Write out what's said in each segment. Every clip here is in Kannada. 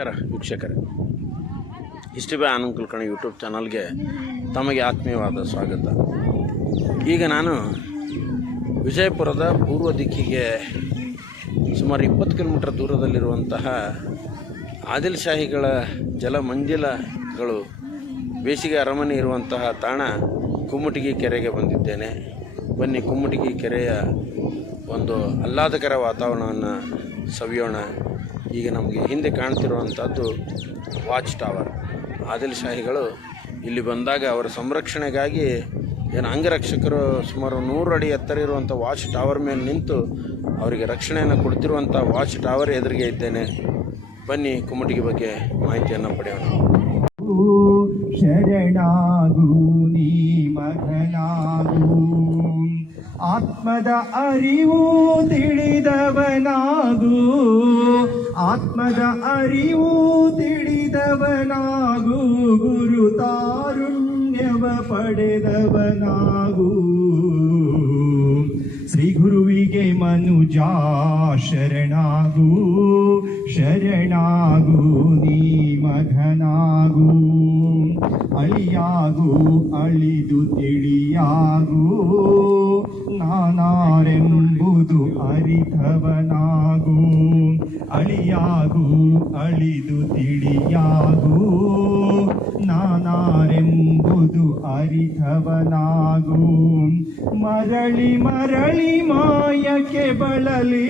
ನಮಸ್ಕಾರ ವೀಕ್ಷಕರೇ, history by Anand Kulkarni YouTube ಚಾನಲ್ಗೆ ತಮಗೆ ಆತ್ಮೀಯವಾದ ಸ್ವಾಗತ. ಈಗ ನಾನು ವಿಜಯಪುರದ ಪೂರ್ವ ದಿಕ್ಕಿಗೆ ಸುಮಾರು 20 ಕಿಲೋಮೀಟರ್ ದೂರದಲ್ಲಿರುವಂತಹ ಆದಿಲ್ ಶಾಹಿಗಳ ಜಲಮಂದಿಲಗಳು ಬೇಸಿಗೆ ಅರಮನೆ ಇರುವಂತಹ ತಾಣ ಕುಮ್ಮಟಗಿ ಕೆರೆಗೆ ಬಂದಿದ್ದೇನೆ. ಬನ್ನಿ, ಕುಮ್ಮಟಗಿ ಕೆರೆಯ ಒಂದು ಆಹ್ಲಾದಕರ ವಾತಾವರಣವನ್ನು ಸವಿಯೋಣ. ಈಗ ನಮಗೆ ಹಿಂದೆ ಕಾಣ್ತಿರುವಂಥದ್ದು ವಾಚ್ ಟವರ್. ಆದಿಲ್ ಶಾಹಿಗಳು ಇಲ್ಲಿ ಬಂದಾಗ ಅವರ ಸಂರಕ್ಷಣೆಗಾಗಿ ಅಂಗರಕ್ಷಕರು ಸುಮಾರು 100 ಅಡಿ ಎತ್ತರ ಇರುವಂಥ ವಾಚ್ ಟವರ್ ಮೇಲೆ ನಿಂತು ಅವರಿಗೆ ರಕ್ಷಣೆಯನ್ನು ಕೊಡ್ತಿರುವಂಥ ವಾಚ್ ಟವರ್ ಎದುರಿಗೆ ಇದ್ದೇನೆ. ಬನ್ನಿ, ಕುಮ್ಮಟಗಿ ಬಗ್ಗೆ ಮಾಹಿತಿಯನ್ನು ಪಡೆಯೋಣ. ಶರಣಾಗು ನೀ ಮಗನಾಗು, ಆತ್ಮದ ಅರಿವು ತಿಳಿದವನಾಗು, ಆತ್ಮದ ಅರಿವು ತಿಳಿದವನಾಗು, ಗುರು ತಾರುಣ್ಯವ ಪಡೆದವನಾಗು. ಶ್ರೀ ಗುರುವಿಗೆ ಮನುಜಾ ಶರಣಾಗು, ಶರಣಾಗು ನೀ ಮಗನಾಗು, ಅಳಿಯಾಗು ಅಳಿದು ತಿಳಿಯಾಗು, ನಾನಾರೆಂಬುದು ಅರಿತವನಾಗು, ಅಳಿಯಾಗು ಅಳಿದು ತಿಳಿಯಾಗು, ನಾನಾರೆಂಬುದು ಅರಿತವನಾಗು. ಮರಳಿ ಮರಳಿ ಮಾಯಕ್ಕೆ ಬಳಲಿ,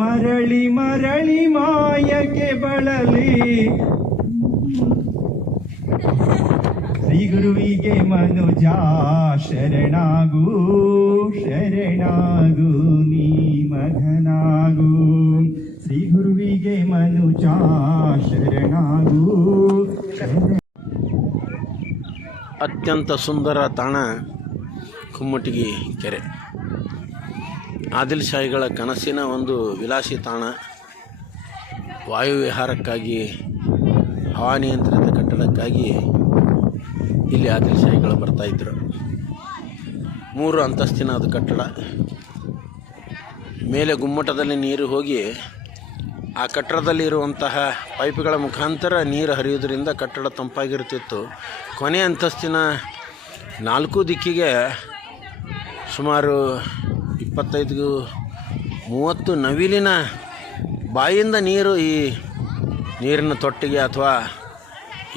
ಮರಳಿ ಮರಳಿ ಮಾಯಕ್ಕೆ ಬಳಲಿ, ಶ್ರೀ ಗುರುವಿಗೆ ಮನುಜಾ ಶರಣಾಗು, ಶರಣಾಗು ನೀ ಮಗನಾಗು. ಶ್ರೀ ಗುರುವಿಗೆ ಮನುಜಾ ಶರಣಾಗು. ಅತ್ಯಂತ ಸುಂದರ ತಾಣ ಕುಮ್ಮಟಗಿ ಕೆರೆ. ಆದಿಲ್ ಶಾಹಿಗಳ ಕನಸಿನ ಒಂದು ವಿಲಾಸಿ ತಾಣ. ವಾಯುವಿಹಾರಕ್ಕಾಗಿ, ಹವಾನಿಯಂತ್ರಿತ ಕಟ್ಟಡಕ್ಕಾಗಿ ಇಲ್ಲಿ ಆದಿಲ್ ಶಾಹಿಗಳು ಬರ್ತಾಯಿದ್ರು. 3 ಅಂತಸ್ತಿನ ಅದು ಕಟ್ಟಡ. ಮೇಲೆ ಗುಮ್ಮಟದಲ್ಲಿ ನೀರು ಹೋಗಿ ಆ ಕಟ್ಟಡದಲ್ಲಿರುವಂತಹ ಪೈಪ್ಗಳ ಮುಖಾಂತರ ನೀರು ಹರಿಯುವುದರಿಂದ ಕಟ್ಟಡ ತಂಪಾಗಿರ್ತಿತ್ತು. ಕೊನೆ ಅಂತಸ್ತಿನ 4 ದಿಕ್ಕಿಗೆ ಸುಮಾರು 25-30 ನವಿಲಿನ ಬಾಯಿಂದ ನೀರು ಈ ನೀರಿನ ತೊಟ್ಟಿಗೆ ಅಥವಾ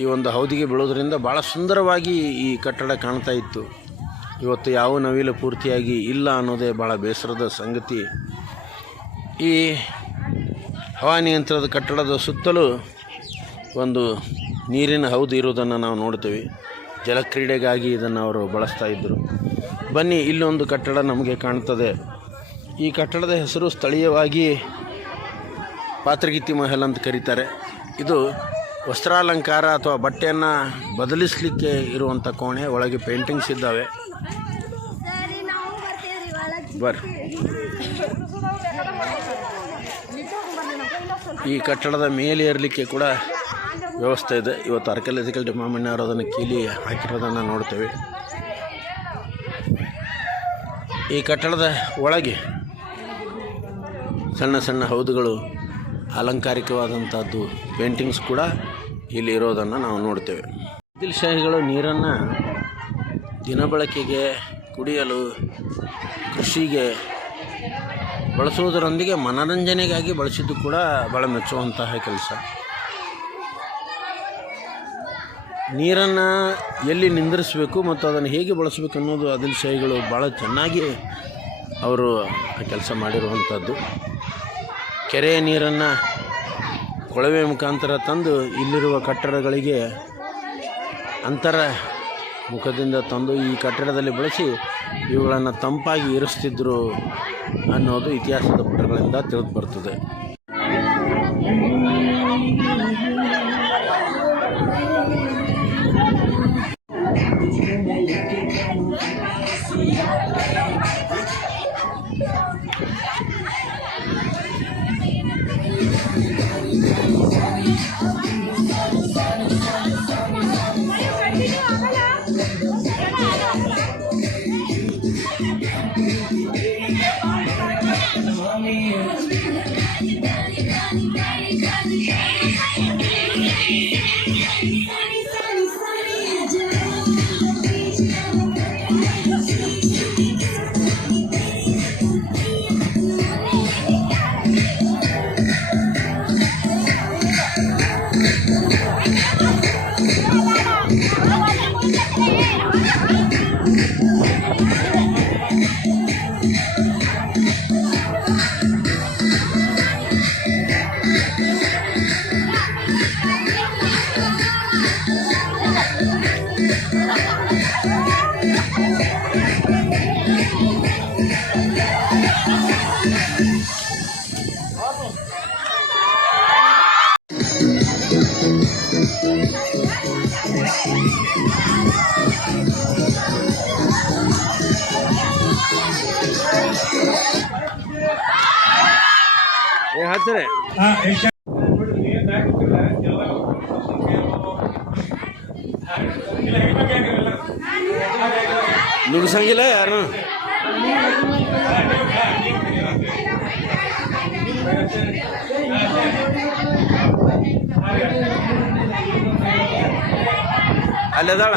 ಈ ಒಂದು ಹೌದಿಗೆ ಬೀಳೋದ್ರಿಂದ ಭಾಳ ಸುಂದರವಾಗಿ ಈ ಕಟ್ಟಡ ಕಾಣ್ತಾ ಇತ್ತು. ಇವತ್ತು ಯಾವ ನವಿಲು ಪೂರ್ತಿಯಾಗಿ ಇಲ್ಲ ಅನ್ನೋದೇ ಭಾಳ ಬೇಸರದ ಸಂಗತಿ. ಈ ಹವಾನಿಯಂತ್ರಣದ ಕಟ್ಟಡದ ಸುತ್ತಲೂ ಒಂದು ನೀರಿನ ಹೌದು ಇರುವುದನ್ನು ನಾವು ನೋಡ್ತೀವಿ. ಜಲಕ್ರೀಡೆಗಾಗಿ ಇದನ್ನು ಅವರು ಬಳಸ್ತಾ ಇದ್ದರು. ಬನ್ನಿ, ಇಲ್ಲೊಂದು ಕಟ್ಟಡ ನಮಗೆ ಕಾಣ್ತದೆ. ಈ ಕಟ್ಟಡದ ಹೆಸರು ಸ್ಥಳೀಯವಾಗಿ ಪಾತ್ರಗಿತ್ತಿ ಮಹಲ್ ಅಂತ ಕರೀತಾರೆ. ಇದು ವಸ್ತ್ರಾಲಂಕಾರ ಅಥವಾ ಬಟ್ಟೆಯನ್ನು ಬದಲಿಸಲಿಕ್ಕೆ ಇರುವಂಥ ಕೋಣೆ. ಒಳಗೆ ಪೇಂಟಿಂಗ್ಸ್ ಇದ್ದಾವೆ. ಬರ್ರಿ, ಈ ಕಟ್ಟಡದ ಮೇಲೆ ಏರಲಿಕ್ಕೆ ಕೂಡ ವ್ಯವಸ್ಥೆ ಇದೆ. ಇವತ್ತು ಆರ್ಕಿಯಾಲಜಿಕಲ್ ಡಿಪಾರ್ಟ್ಮೆಂಟ್ ಅವರು ಅದನ್ನು ಕೀಲಿ ಹಾಕಿರೋದನ್ನು ನೋಡ್ತೇವೆ. ಈ ಕಟ್ಟಡದ ಒಳಗೆ ಸಣ್ಣ ಸಣ್ಣ ಹೌದುಗಳು, ಅಲಂಕಾರಿಕವಾದಂಥದ್ದು ಪೇಂಟಿಂಗ್ಸ್ ಕೂಡ ಇಲ್ಲಿ ಇರೋದನ್ನು ನಾವು ನೋಡ್ತೇವೆ. ಆದಿಲ್ ಶಾಹಿಗಳು ನೀರನ್ನು ದಿನಬಳಕೆಗೆ, ಕುಡಿಯಲು, ಕೃಷಿಗೆ ಬಳಸುವುದರೊಂದಿಗೆ ಮನರಂಜನೆಗಾಗಿ ಬಳಸಿದ್ದು ಕೂಡ ಭಾಳ ಮೆಚ್ಚುವಂತಹ ಕೆಲಸ. ನೀರನ್ನು ಎಲ್ಲಿ ನಿಂದಿರಿಸಬೇಕು ಮತ್ತು ಅದನ್ನು ಹೇಗೆ ಬಳಸಬೇಕು ಅನ್ನೋದು ಆದಿಲ್ ಶಾಹಿಗಳು ಭಾಳ ಚೆನ್ನಾಗಿ ಅವರು ಆ ಕೆಲಸ ಮಾಡಿರುವಂಥದ್ದು. ಕೆರೆಯ ನೀರನ್ನು ಕೊಳವೆ ಮುಖಾಂತರ ತಂದು ಇಲ್ಲಿರುವ ಕಟ್ಟಡಗಳಿಗೆ ಅಂತರ ಮುಖದಿಂದ ತಂದು ಈ ಕಟ್ಟಡದಲ್ಲಿ ಬಳಸಿ ಇವುಗಳನ್ನು ತಂಪಾಗಿ ಇರಿಸ್ತಿದ್ರು ಅನ್ನೋದು ಇತಿಹಾಸದ ಪುಟಗಳಿಂದ ತಿಳಿದು ಬರ್ತದೆ. ಸ್ವಾಮಿ. ಹಚ್ಚಿರಿ ನುಗ್ಸಂಗಿಲ್ಲ ಯಾರು ಅಲ್ಲದಾಳ